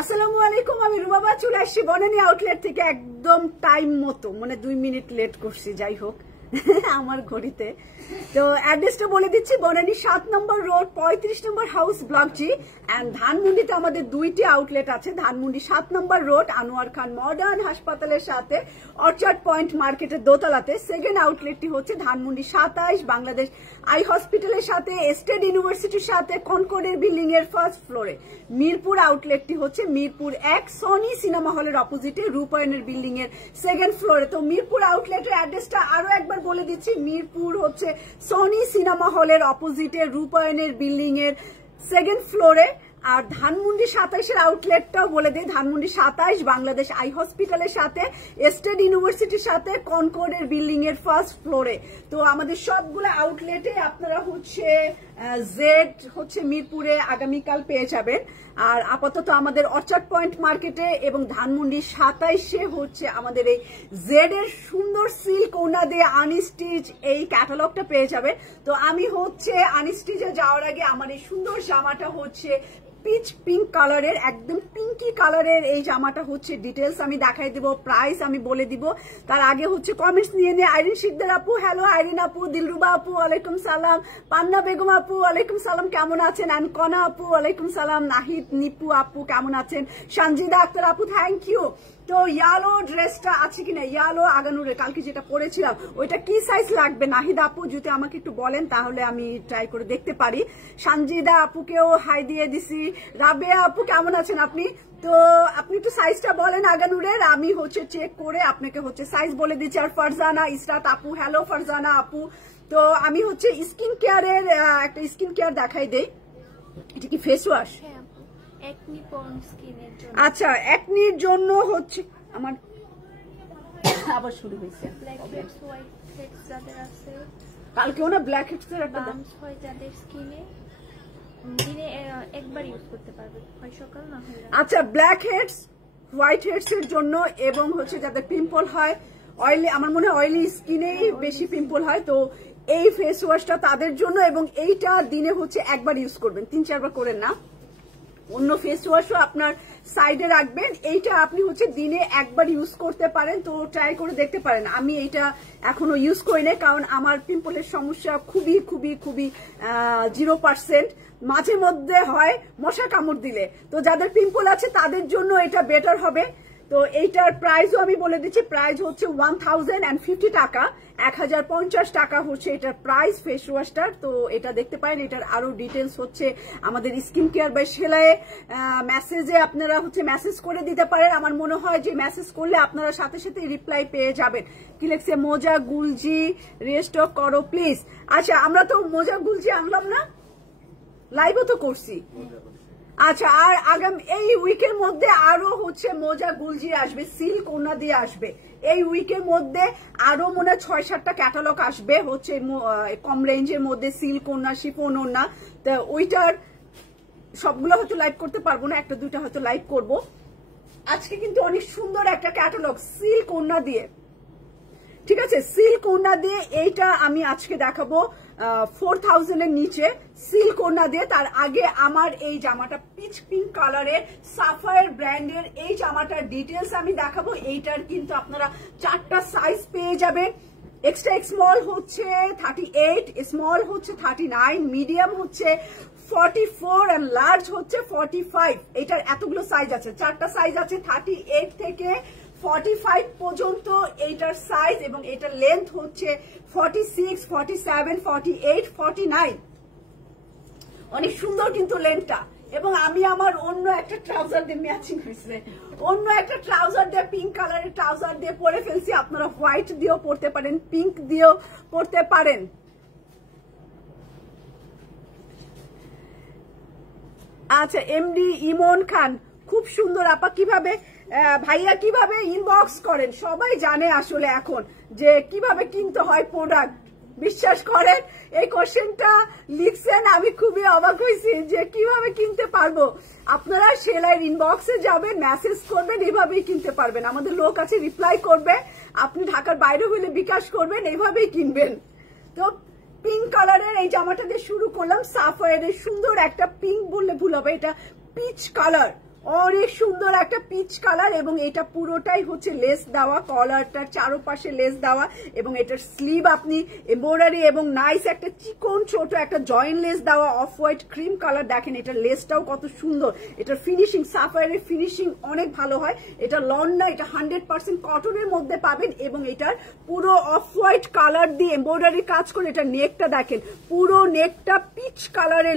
আসসালামু আলাইকুম, আমি রুবাবা চলে আসছি বনানী আউটলেট থেকে একদম টাইম মতো, মানে 2 মিনিট লেট করছি, যাই হোক আমার ঘড়িতে। তো অ্যাড্রেসটা বলে দিচ্ছি, বনানী 7 নম্বর রোড 35 নম্বর হাউস ব্লক জি। এন্ড ধানমন্ডিতে আমাদের 2টি আউটলেট আছে। ধানমন্ডি 7 নম্বর রোড আনোয়ার খান মডার্ন হাসপাতালের সাথে অর্চার্ড পয়েন্ট মার্কেটের দোতলাতে। সেকেন্ড আউটলেটটি হচ্ছে ধানমন্ডি 27 বাংলাদেশ আই হসপিটালের সাথে স্টেট ইউনিভার্সিটির সাথে কনকর্ডের বিল্ডিং এর ফার্স্ট ফ্লোরে। মিরপুর আউটলেটটি হচ্ছে মিরপুর 1 সনি সিনেমা হলের অপোজিটে রূপায়ণের বিল্ডিং এর সেকেন্ড ফ্লোরে। তো মিরপুর আউটলেটের অ্যাড্রেসটা আরো একবার বলে দিচ্ছি, মিরপুর হচ্ছে সনি সিনেমা হলের অপোজিটে রূপায়ণের বিল্ডিং এর সেকেন্ড ফ্লোরে। আর ধানমন্ডি 27 আউটলেটটাও বলে দেয়, ধানমন্ডি 27 বাংলাদেশ আই হসপিটালের সাথে স্টেট ইউনিভার্সিটির সাথে কনকর্ডের বিল্ডিং এর ফার্স্ট ফ্লোরে। তো আমাদের সবগুলো আউটলেটে আপনারা হচ্ছে জেড হচ্ছে মিরপুরে আগামীকাল পেয়ে যাবেন। আর আপাতত আমাদের অর্চার্ড পয়েন্ট মার্কেটে এবং ধানমন্ডি 27 হচ্ছে আমাদের এই জেড এর সুন্দর সিল্ক ওনা দিয়ে আনস্টিচ এই ক্যাটালগটা পেয়ে যাবেন। তো আমি হচ্ছে আনস্টিচে যাওয়ার আগে আমার এই সুন্দর জামাটা হচ্ছে পিচ পিঙ্ক কালারের, একদম পিঙ্কি কালারের এই জামাটা হচ্ছে ডিটেলস আমি দেখাই দিব, প্রাইস আমি বলে দিব। তার আগে হচ্ছে কমেন্টস নিয়ে নিয়ে আইরিন শিকদার আপু, হ্যালো আইরিন আপু, দিলরুবা আপু ওয়ালাইকুম সালাম, পান্না বেগম আপু ওয়ালাইকুম সালাম, কেমন আছেন? এন্ড কনা আপু ওয়ালাইকুম সালাম, নাহিদ নিপু আপু কেমন আছেন, সঞ্জিদা আক্তার আপু থ্যাংক ইউ। তো ইয়ালো ড্রেসটা আছে কিনা, ইয়ালো আগানুরে কালকে যেটা পরেছিলাম ওইটা কি সাইজ লাগবে নাহিদ আপু যদি আমাকে একটু বলেন তাহলে আমি ট্রাই করে দেখতে পারি। সঞ্জিদা আপুকেও হাই দিয়ে দিছি। রাবেয়া আপু কেমন আছেন আপনি? তো আপনি একটু সাইজটা বলেন আগানুরের, আমি হচ্ছে চেক করে আপনাকে হচ্ছে সাইজ বলে দিচ্ছি। আর ফারজানা ইসরাত আপু, হ্যালো ফারজানা আপু। তো আমি হচ্ছে স্কিন কেয়ারের একটা স্কিন কেয়ার দেখাই দেই। এটা কি ফেস ওয়াশ? আচ্ছা, একনির জন্য হচ্ছে আমার আবার শুরু হয়েছে। কালকেও না ব্ল্যাক হেডস এর একটা হয় যাদের স্কিনে দিনে একবার ইউজ করতে পারবে, হয় সকাল না হয় রাত। আচ্ছা, ব্ল্যাক হেডস, হোয়াইট হেডস এর জন্য এবং হচ্ছে যাদের পিম্পল হয়, অয়েলি, আমার মনে হয় অয়েলি স্কিনেই বেশি পিম্পল হয়, তো এই ফেস ওয়াশটা তাদের জন্য। এবং এইটা দিনে হচ্ছে একবার ইউজ করবেন, 3-4 বার করেন না। অন্য ফেস ওয়াশও আপনার সাইডে রাখবেন, এইটা আপনি হচ্ছে দিনে একবার ইউজ করতে পারেন, তো ট্রাই করে দেখতে পারেন। আমি এইটা এখনো ইউজ করি না কারণ আমার পিম্পলের সমস্যা খুবই খুবই খুবই 0%। মাঝে মধ্যে হয় মশা কামড় দিলে, তো যাদের পিম্পল আছে তাদের জন্য এটা বেটার হবে। তো এইটার প্রাইসও আমি বলে দিচ্ছি, প্রাইস হচ্ছে 1050 টাকা, 1050 টাকা হচ্ছে এটার প্রাইস ফেস ওয়াশটার। তো এটা দেখতে পারেন, এটার আরো ডিটেলস হচ্ছে আমাদের স্কিন কেয়ার বাই সেলায়ে মেসেজে আপনারা হচ্ছে মেসেজ করে দিতে পারেন। আমার মনে হয় যে মেসেজ করলে আপনারা সাথে সাথে রিপ্লাই পেয়ে যাবেন। কি লিখছে, মোজা গুলজি রেস্টক করো প্লিজ। আচ্ছা, আমরা তো মোজা গুলজি আনলাম না, লাইভও তো করছি। আচ্ছা, আর আগামী এই উইকের মধ্যে আরো হচ্ছে মোজা গুলজি আসবে, সিল্ক ওনা দিয়ে আসবে। এই উইকের মধ্যে আরো মনে হয় 6-7টা ক্যাটালগ আসবে হচ্ছে কম রেঞ্জের মধ্যে, সিল্ক ওনা, শিফন ওনা। তো ওইটার সবগুলো হয়তো লাইভ করতে পারবো না, 1-2টা হয়তো লাইভ করব। আজকে কিন্তু অনেক সুন্দর একটা ক্যাটালগ সিল্ক ওনা দিয়ে, ঠিক আছে, সিল্ক ওনা দিয়ে এইটা আমি আজকে দেখাবো 4000 এর নিচে সিল্ক ওনা দিয়ে। তার আগে আমার এই জামাটা পিচ পিঙ্ক কালারের সাফায়ার ব্র্যান্ডের এই জামাটার ডিটেলস আমি দেখাবো। এইটার কিন্তু আপনারা 4টা সাইজ পেয়ে যাবেন। এক্সট্রা স্মল হচ্ছে 38, স্মল হচ্ছে 39, মিডিয়াম হচ্ছে 44 এন্ড লার্জ হচ্ছে 45। এটার এতগুলো সাইজ আছে, 4টা সাইজ আছে 38 থেকে 45 পর্যন্ত এইটার সাইজ, এবং এটার লেন্থ হচ্ছে 46, 47, 48, 49। অনেক সুন্দর কিন্তু লেন্থটা। এবং আমি আমার অন্য একটা ট্রাউজার দিয়ে ম্যাচিং হয়েছে, অন্য একটা ট্রাউজার দিয়ে পিঙ্ক কালারের ট্রাউজার দিয়ে পরে ফেলছি। আপনারা হোয়াইট দিয়েও পরতে পারেন, পিঙ্ক দিয়েও পরতে পারেন। আচ্ছা, এমডি ইমন খান, খুব সুন্দর আপা। কিভাবে ভাইয়া কিভাবে ইনবক্স করেন সবাই জানে আসলে এখন যে কিভাবে কিনতে হয় প্রোডাক্ট। বিশ্বাস করেন এই কোশ্চেনটা লিখছেন, আমি খুবই অবাক হয়েছি যে কিভাবে কিনতে পারবো। আপনারা সেলাইয়ের ইনবক্সে যাবেন, মেসেজ করবেন, এইভাবেই কিনতে পারবেন। আমাদের লোক আছে, রিপ্লাই করবে। আপনি ঢাকার বাইরে হলে বিকাশ করবেন, এইভাবেই কিনবেন। তো পিঙ্ক কালারের এই জামাটা দিয়ে শুরু করলাম। সাফায়ারের সুন্দর একটা পিঙ্ক বললে ভুল হবে, এটা পিচ কালার, অনেক সুন্দর একটা পিচ কালার। এবং এটা পুরোটাই হচ্ছে লেস দেওয়া, কলারটার চারোপাশে লেস দেওয়া, এবং এটার স্লিভ আপনি এমব্রয়ডারি এবং নাইস একটা চিকন ছোট একটা জয়েন্ট লেস দেওয়া, অফ হোয়াইট ক্রিম কালার। দেখেন এটার লেসটাও কত সুন্দর, এটার ফিনিশিং, সাফায়ারের ফিনিশিং অনেক ভালো হয়। এটা লন না, এটা 100% কটনের মধ্যে পাবেন। এবং এটার পুরো অফ হোয়াইট কালার দিয়ে এমব্রয়ডারি কাজ করে, এটা নেকটা দেখেন, পুরো নেকটা পিচ কালারের।